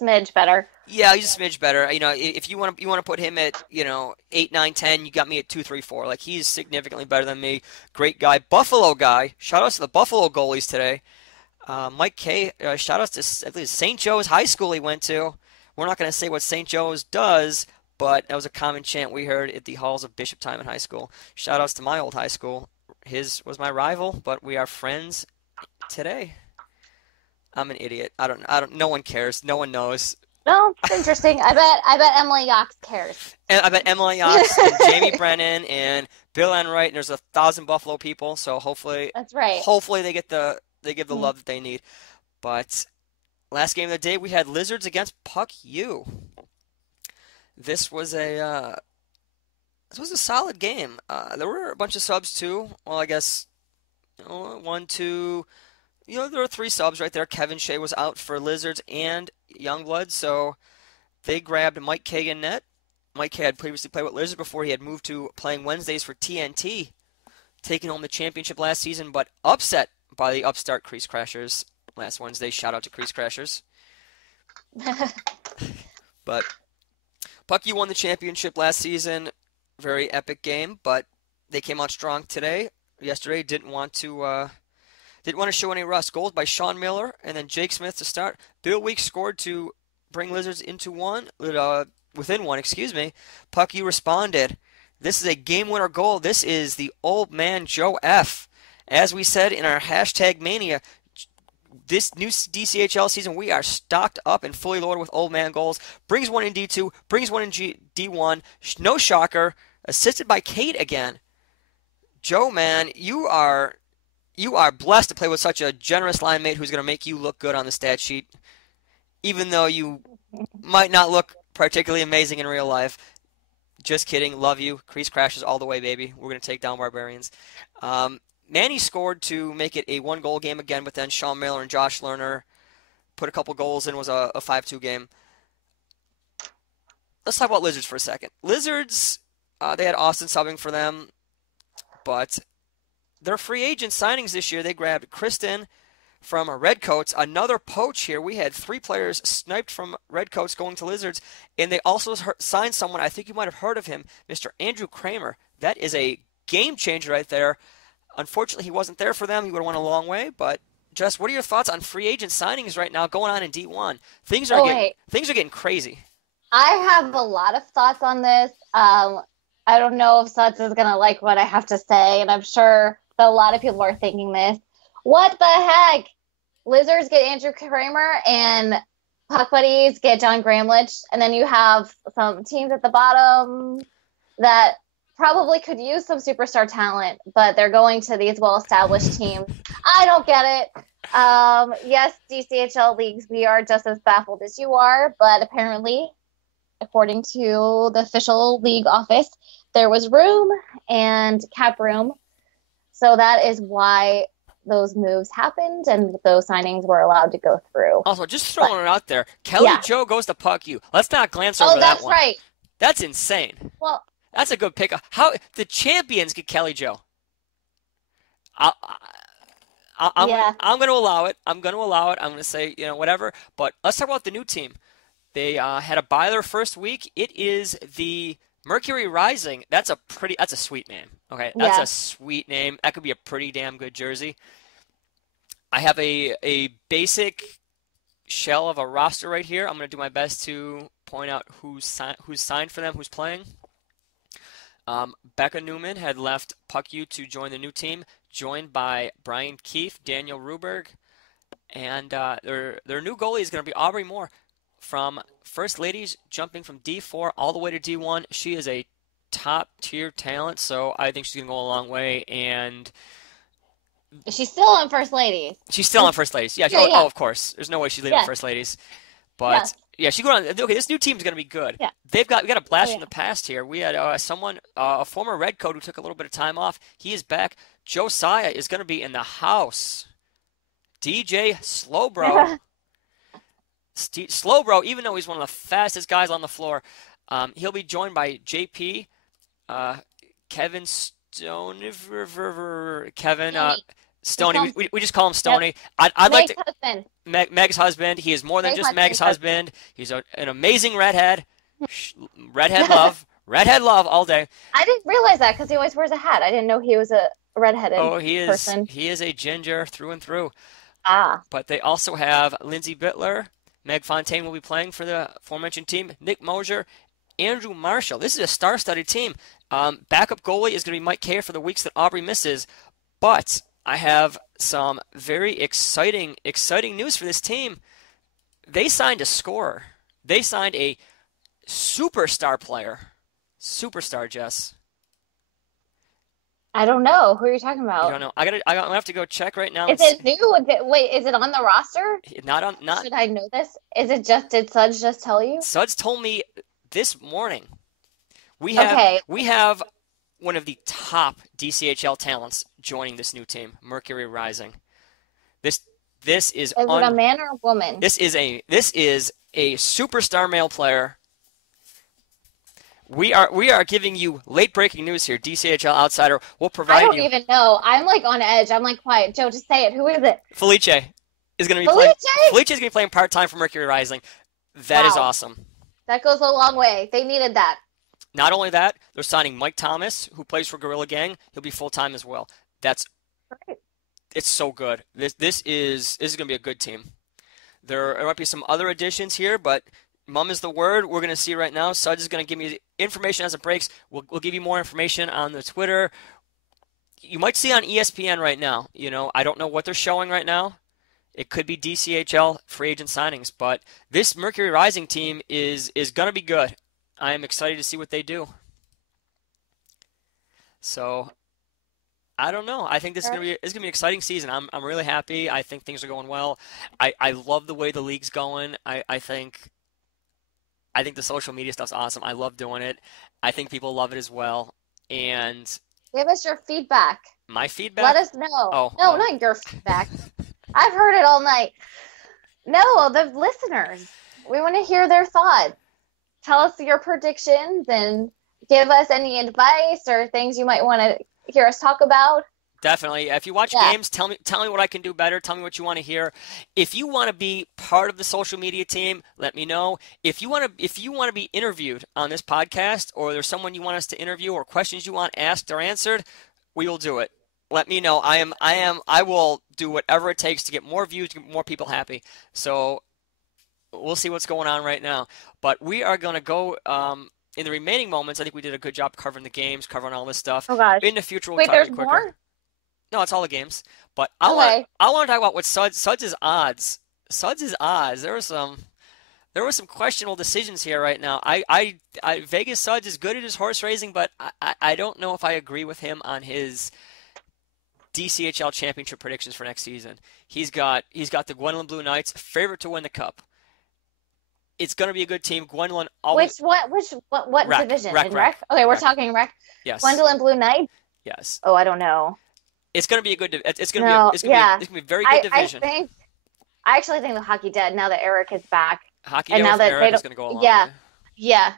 smidge better. Yeah, he's a smidge better. If you want to put him at 8, 9, 10, you got me at 2, 3, 4. Like, he's significantly better than me. Great guy, Buffalo guy. Shout outs to the Buffalo goalies today. Mike K. Shout outs to at least St. Joe's High School he went to. We're not going to say what St. Joe's does, but that was a common chant we heard at the halls of Bishop Timon High School. Shout outs to my old high school. His was my rival, but we are friends today. I'm an idiot. I don't. No one cares. No one knows. No, it's interesting. I bet Emily Yox cares. And I bet Emily Yox and Jamie Brennan and Bill Enright, and there's 1,000 Buffalo people. So hopefully, that's right. Hopefully they give the love that they need. But last game of the day, we had Lizards against Puck U. This was a solid game. There were a bunch of subs too. Well, I guess 1, 2. There were 3 subs right there. Kevin Shea was out for Lizards and Youngblood, so they grabbed Mike K in net. Mike K had previously played with Lizards before he had moved to playing Wednesdays for TNT, taking home the championship last season, but upset by the upstart Crease Crashers last Wednesday. Shout out to Crease Crashers. But Puck U won the championship last season. Very epic game, but they came out strong yesterday. Didn't want to show any rust. Goals by Sean Miller and then Jake Smith to start. Bill Weeks scored to bring Lizards within one. Puck U responded. This is a game winner goal. This is the old man Joe F. As we said in our hashtag mania, this new DCHL season, we are stocked up and fully loaded with old man goals. Brings one in D2, brings one in D1. No shocker. Assisted by Kate again. Joe, man, you are blessed to play with such a generous line mate who's going to make you look good on the stat sheet, even though you might not look particularly amazing in real life. Just kidding. Love you. Crease Crashers all the way, baby. We're going to take down Barbarians. Manny scored to make it a 1-goal game again, but then Sean Miller and Josh Lerner put a couple goals in. It was a 5-2 game. Let's talk about Lizards for a second. Lizards, they had Austin subbing for them, but their free agent signings this year, they grabbed Kristen from Redcoats, another poach here. We had 3 players sniped from Redcoats going to Lizards, and they also signed someone, I think you might have heard of him, Mr. Andrew Kramer. That is a game changer right there. Unfortunately, he wasn't there for them. He would have went a long way, but Jess, what are your thoughts on free agent signings right now going on in D1? Things are getting crazy. I have a lot of thoughts on this. I don't know if Suds is going to like what I have to say, and I'm sure that a lot of people are thinking this. What the heck? Lizards get Andrew Kramer and Puck Buddies get John Gramlich, and then you have some teams at the bottom that probably could use some superstar talent, but they're going to these well-established teams. I don't get it. Yes, DCHL leagues, we are just as baffled as you are, but apparently, according to the official league office, there was room and cap room. So that is why those moves happened and those signings were allowed to go through. Also, just throwing it out there, Kelly Joe goes to Puck U. Let's not glance over that one. Oh, that's right. That's insane. Well, That's a good pick. How the champions get Kelly Jo? I, Yeah. I'm going to allow it. I'm going to allow it. I'm going to say, whatever. But let's talk about the new team. They had a bye their first week. It is the Mercury Rising. That's a sweet name. Okay, that's Yeah. a sweet name. That could be a pretty damn good jersey. I have a basic shell of a roster right here. I'm going to do my best to point out who's signed for them, who's playing. Becca Newman had left Puck U to join the new team, joined by Brian Keefe, Daniel Ruberg, and their new goalie is going to be Aubrey Moore from First Ladies, jumping from D4 all the way to D1. She is a top-tier talent, so I think she's going to go a long way. And She's still on First Ladies. she's still on First Ladies. Yeah, Yeah, yeah. Oh, of course. There's no way she's leaving Yeah. First Ladies. But yeah, she's going on. Okay, this new team is going to be good. Yeah. We got a blast Oh, from the past here. We had a former Red Coat who took a little bit of time off. He is back. Josiah is going to be in the house. DJ Slowbro. Slowbro, even though he's one of the fastest guys on the floor, he'll be joined by JP, Kevin Stoney. We just call him Stoney. Yep. I'd like Meg's to. husband. Meg's husband. He is more than Meg's just Meg's husband. husband. He's an amazing redhead. Redhead love. Redhead love all day. I didn't realize that because he always wears a hat. I didn't know he was a redheaded person. He is a ginger through and through. Ah. But they also have Lindsay Bittler. Meg Fontaine will be playing for the aforementioned team. Nick Mosier, Andrew Marshall. This is a star-studded team. Backup goalie is going to be Mike Kayer for the weeks that Aubrey misses. But I have some very exciting news for this team. They signed a scorer. They signed a superstar player. Superstar, Jess. I don't know. Who are you talking about? I don't know. I'm gonna have to go check right now. Is it new? Wait, is it on the roster? Not. Should I know this? Did Suds just tell you? Suds told me this morning. We have one of the top DCHL talents joining this new team, Mercury Rising. This is Is it a man or a woman? This is a superstar male player. We are giving you late breaking news here. DCHL Outsider will provide you. I don't even know. I'm like on edge. I'm like quiet. Joe, just say it. Who is it? Felice is going to be Felice? playing. Felice is going to be playing part time for Mercury Rising. That is awesome. That goes a long way. They needed that. Not only that, they're signing Mike Thomas, who plays for Gorilla Gang. He'll be full time as well. Right. It's so good. This is going to be a good team. There might be some other additions here, but mum is the word. We're going to see right now. Suds is going to give me information as it breaks. We'll give you more information on the Twitter. You might see on ESPN right now. I don't know what they're showing right now. It could be DCHL free agent signings, but this Mercury Rising team is going to be good. I am excited to see what they do. So, I don't know. I think this is going to be an exciting season. I'm really happy. I think things are going well. I love the way the league's going. I think the social media stuff's awesome. I love doing it. I think people love it as well. And give us your feedback. My feedback? Let us know. Not your feedback. I've heard it all night. No, the listeners. We want to hear their thoughts. Tell us your predictions and give us any advice or things you might want to hear us talk about. Definitely. If you watch games, tell me what I can do better. Tell me what you want to hear. If you want to be part of the social media team, let me know. If you want to be interviewed on this podcast, or there's someone you want us to interview, or questions you want asked or answered, we will do it. Let me know. I will do whatever it takes to get more views, to get more people happy. So we'll see what's going on right now. But we are going to go in the remaining moments. I think we did a good job covering the games, covering all this stuff. Oh gosh. In the future, we'll Wait, try there's to be quicker. more? No, it's all the games. But I want to talk about what Suds' odds. Suds' odds. There were some questionable decisions here right now. Vegas Suds is good at his horse racing, but I don't know if I agree with him on his DCHL championship predictions for next season. He's got the Gwendolyn Blue Knights favorite to win the cup. It's going to be a good team. Gwendolyn always. What division? Rec. Okay, we're talking Rec. Yes. Gwendolyn Blue Knights. Yes. Oh, I don't know. It's going to be a good. It's going to be a very good division. I actually think the Hockey Dead now that Eric is back. Hockey and Dead now with that Eric is going to go along. Yeah.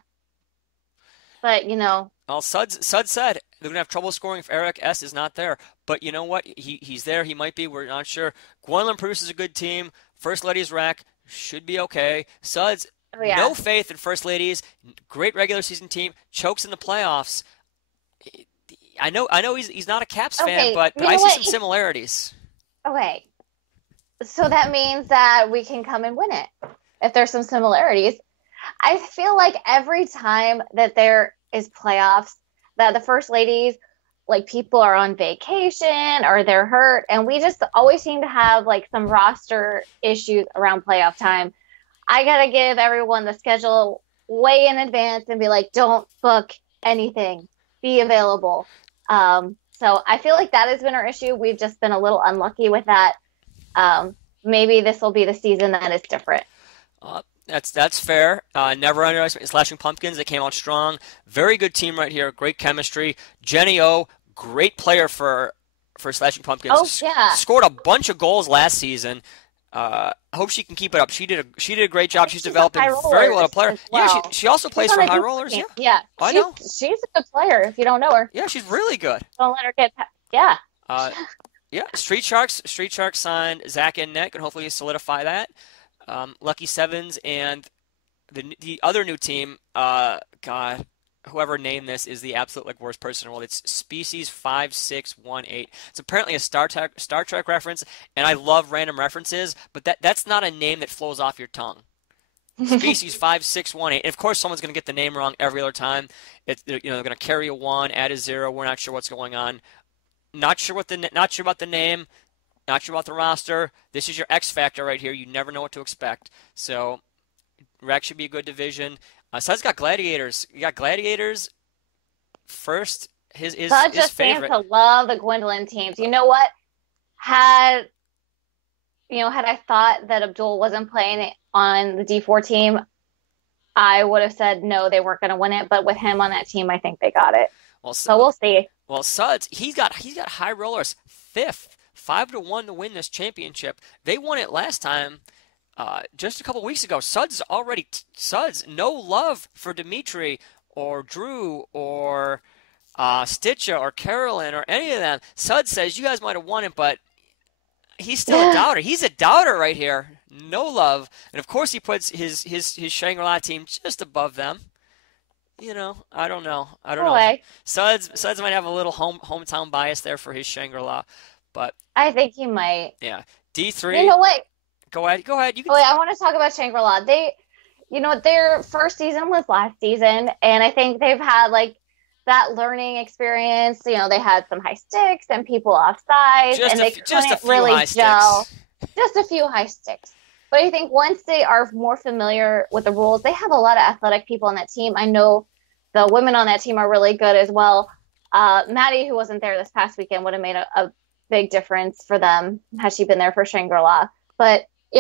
But Well, Sud said they're going to have trouble scoring if Eric S. is not there. But you know what? He's there. He might be. We're not sure. Gwendolyn produces a good team. First Ladies Rec should be okay. Sud's oh yeah, no faith in First Ladies. Great regular season team. Chokes in the playoffs. I know he's not a Caps fan, but I see some similarities. Okay, so that means that we can come and win it if there's some similarities. I feel like every time that there is playoffs, that the First Ladies, like, people are on vacation or they're hurt, and we just always seem to have like some roster issues around playoff time. I gotta give everyone the schedule way in advance and be like, don't book anything, be available. So I feel like that has been our issue. We've just been a little unlucky with that. Maybe this will be the season that is different. That's fair. Never underestimate Slashing Pumpkins. They came out strong. Very good team right here. Great chemistry. Jenny O, great player for Slashing Pumpkins. Oh yeah, Scored a bunch of goals last season. I hope she can keep it up. She did a great job. She's developing very well a player. Well. Yeah, she also plays for High Rollers. Yeah, yeah. I know. She's a good player. If you don't know her, yeah, she's really good. Don't let her get. Yeah. Yeah. Street Sharks signed Zach and Nick, and hopefully solidify that. Lucky Sevens and the other new team. God, whoever named this is the absolute worst person in the world. It's Species 5618. It's apparently a Star Trek reference, and I love random references, but that's not a name that flows off your tongue. Species 5618. And of course, someone's going to get the name wrong every other time. They're going to carry a 1, add a 0. We're not sure what's going on. Not sure about the name. Not sure about the roster. This is your X factor right here. You never know what to expect. So, Rec should be a good division. Sud's got Gladiators. You got Gladiators first. His favorite. Seems to love the Gwendolyn teams. You know what? Had I thought that Abdul wasn't playing on the D4 team, I would have said no, they weren't going to win it. But with him on that team, I think they got it. Well, so we'll see. Well, Suds, he's got High Rollers 5th, 5-1 to win this championship. They won it last time. Just a couple weeks ago. Suds, no love for Dimitri or Drew or Stitcha or Carolyn or any of them. Suds says you guys might have won it, but he's still a doubter. He's a doubter right here. No love. And of course he puts his Shangri-La team just above them. I don't know. Suds might have a little hometown bias there for his Shangri-La, but I think he might. Yeah. D3. You know what? Go ahead. You can... I want to talk about Shangri-La. Their first season was last season, and I think they've had like that learning experience. They had some high sticks and people offside, and they couldn't really gel. Just a few high sticks. But I think once they are more familiar with the rules, they have a lot of athletic people on that team. I know the women on that team are really good as well. Maddie, who wasn't there this past weekend, would have made a big difference for them had she been there for Shangri-La. But they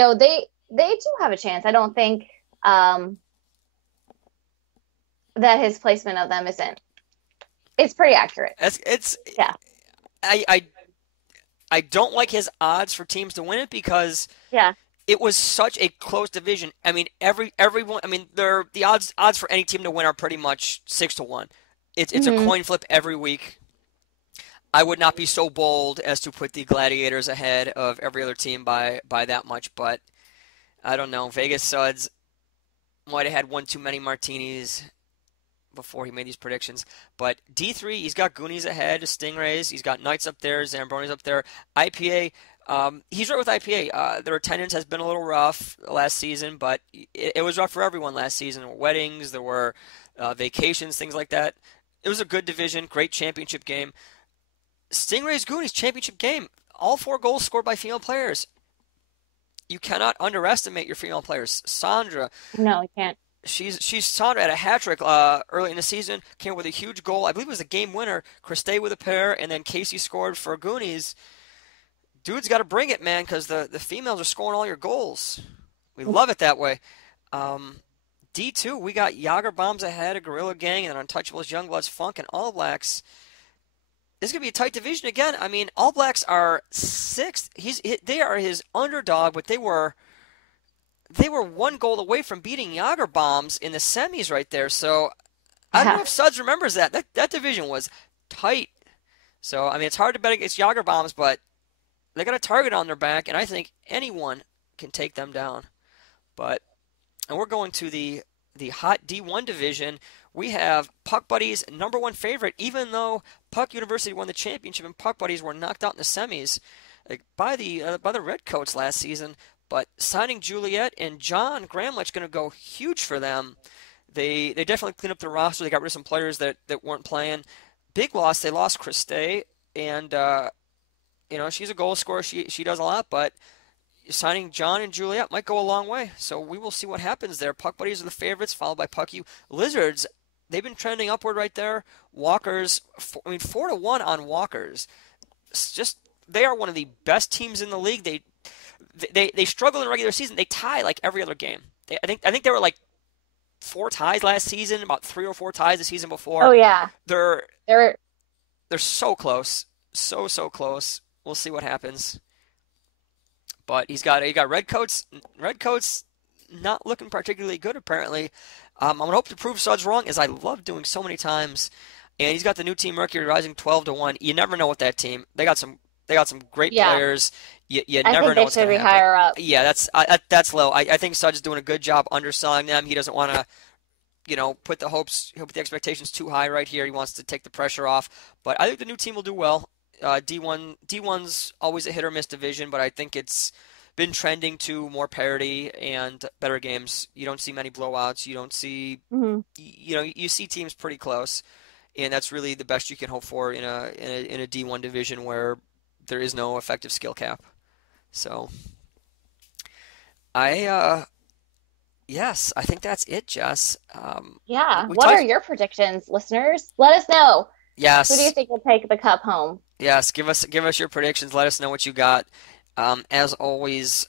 do have a chance. I don't think that his placement of them isn't. It's pretty accurate. Yeah. I don't like his odds for teams to win it because it was such a close division. I mean, everyone. I mean, the odds for any team to win are pretty much 6-1. It's a coin flip every week. I would not be so bold as to put the Gladiators ahead of every other team by that much, but I don't know. Vegas Suds might have had one too many martinis before he made these predictions. But D3, he's got Goonies ahead, Stingrays. He's got Knights up there, Zambroni's up there. IPA, he's right with IPA. Their attendance has been a little rough last season, but it was rough for everyone last season. There were weddings, there were vacations, things like that. It was a good division, great championship game. Stingrays Goonies championship game. All 4 goals scored by female players. You cannot underestimate your female players. Sandra. No, you can't. Sandra had a hat trick early in the season. Came with a huge goal. I believe it was a game winner. Christay with a pair, and then Casey scored for Goonies. Dude's got to bring it, man, because the females are scoring all your goals. We love it that way. D2, we got Yager Bombs ahead, a Gorilla Gang, and Untouchables, Youngbloods, Funk, and All Blacks. This is going to be a tight division again. I mean, All Blacks are 6th. They are his underdog, but they were 1 goal away from beating Yager Bombs in the semis right there. So I don't know Yeah. if Suds remembers that. That division was tight. So, I mean, it's hard to bet against Yager Bombs, but they got a target on their back, and I think anyone can take them down. But and we're going to the hot D1 division. We have Puck Buddies number one favorite, even though Puck University won the championship and Puck Buddies were knocked out in the semis by the Redcoats last season. But signing Juliet and John Gramlich going to go huge for them. They definitely cleaned up their roster. They got rid of some players that weren't playing. Big loss. They lost Christe, and she's a goal scorer. She does a lot, but signing John and Juliet might go a long way. So we will see what happens there. Puck Buddies are the favorites, followed by Puck U. Lizards, they've been trending upward right there. Walkers, 4-1 on Walkers. It's just they are one of the best teams in the league. They struggle in the regular season. They tie like every other game. I think they were like 4 ties last season, about 3 or 4 ties the season before. Oh yeah. They're They're so close, so close. We'll see what happens. But he got Redcoats. Redcoats not looking particularly good apparently. I'm gonna hope to prove Suds wrong, as I love doing so many times. And he's got the new team Mercury rising 12-1. You never know with that team. They got some great players. You never know what's they should going be to happen. higher up. Yeah, that's low. I think Suds is doing a good job underselling them. He doesn't want to, put the expectations too high right here. He wants to take the pressure off. But I think the new team will do well. D1's always a hit or miss division, but I think it's been trending to more parity and better games. You don't see many blowouts. You don't see, you see teams pretty close, and that's really the best you can hope for in a D1 division where there is no effective skill cap. So, yes, I think that's it, Jess. Yeah. What are your predictions, listeners? Let us know. Yes. Who do you think will take the cup home? Yes, give us your predictions. Let us know what you got. As always,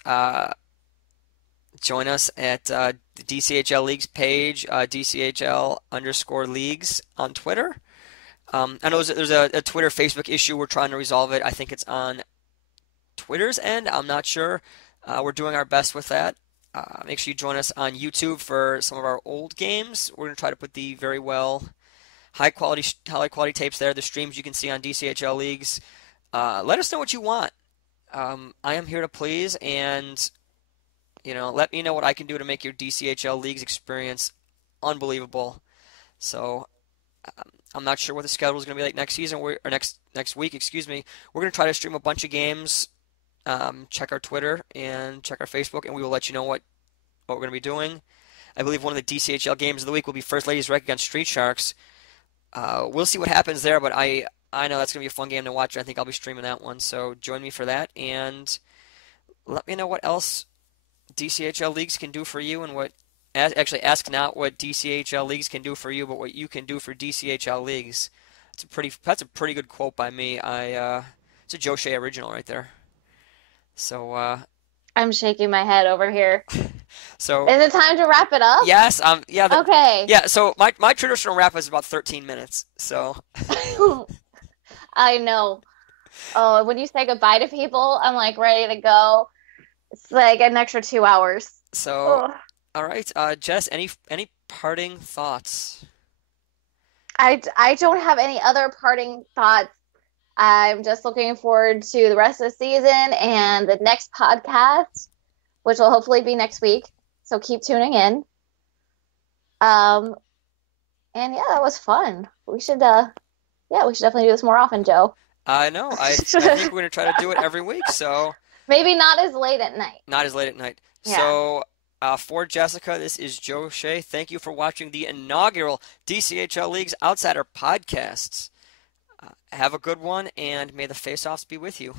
join us at the DCHL Leagues page, DCHL_Leagues on Twitter. I know there's a Twitter Facebook issue. We're trying to resolve it. I think it's on Twitter's end. I'm not sure. We're doing our best with that. Make sure you join us on YouTube for some of our old games. We're going to try to put the very high quality tapes there. The streams you can see on DCHL Leagues. Let us know what you want. I am here to please, and let me know what I can do to make your DCHL Leagues experience unbelievable. So I'm not sure what the schedule is going to be like next season or next week. Excuse me. We're going to try to stream a bunch of games. Check our Twitter and check our Facebook, and we will let you know what we're going to be doing. I believe one of the DCHL games of the week will be First Ladies Rec against Street Sharks. We'll see what happens there, but I know that's going to be a fun game to watch. I think I'll be streaming that one, so join me for that, and let me know what else DCHL Leagues can do for you, and ask not what DCHL Leagues can do for you, but what you can do for DCHL Leagues. That's a pretty good quote by me. It's a Joe Shea original right there. So I'm shaking my head over here. So is it time to wrap it up? Yes. Okay. Yeah. So my traditional wrap is about 13 minutes. So I know. Oh, when you say goodbye to people, I'm like ready to go. It's like an extra 2 hours. So, all right, Jess, any parting thoughts? I don't have any other parting thoughts. I'm just looking forward to the rest of the season and the next podcast, which will hopefully be next week. So keep tuning in. And yeah, that was fun. We should definitely do this more often, Joe. I know. I think we're going to try to do it every week. So maybe not as late at night. Not as late at night. Yeah. So for Jessica, this is Joe Shea. Thank you for watching the inaugural DCHL Leagues Outsider Podcasts. Have a good one, and may the face-offs be with you.